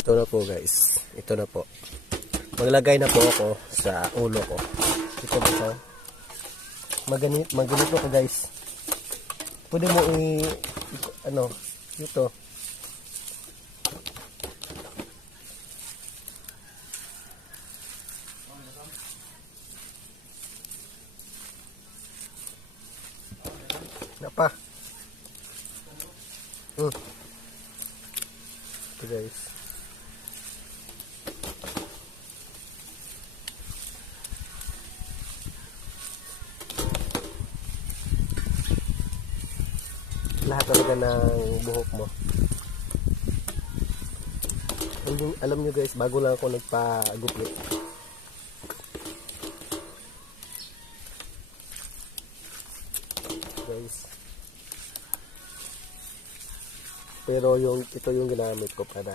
Ito na po guys. Ito na po. Maglagay na po ako sa ulo ko. Ito po siya. Maganito ka guys. Pwede mo ito. Napa. Ito guys. Lahat talaga ng buhok mo. Alam nyo guys, bago lang ako nagpagupit. Guys. Pero ito yung ginamit ko para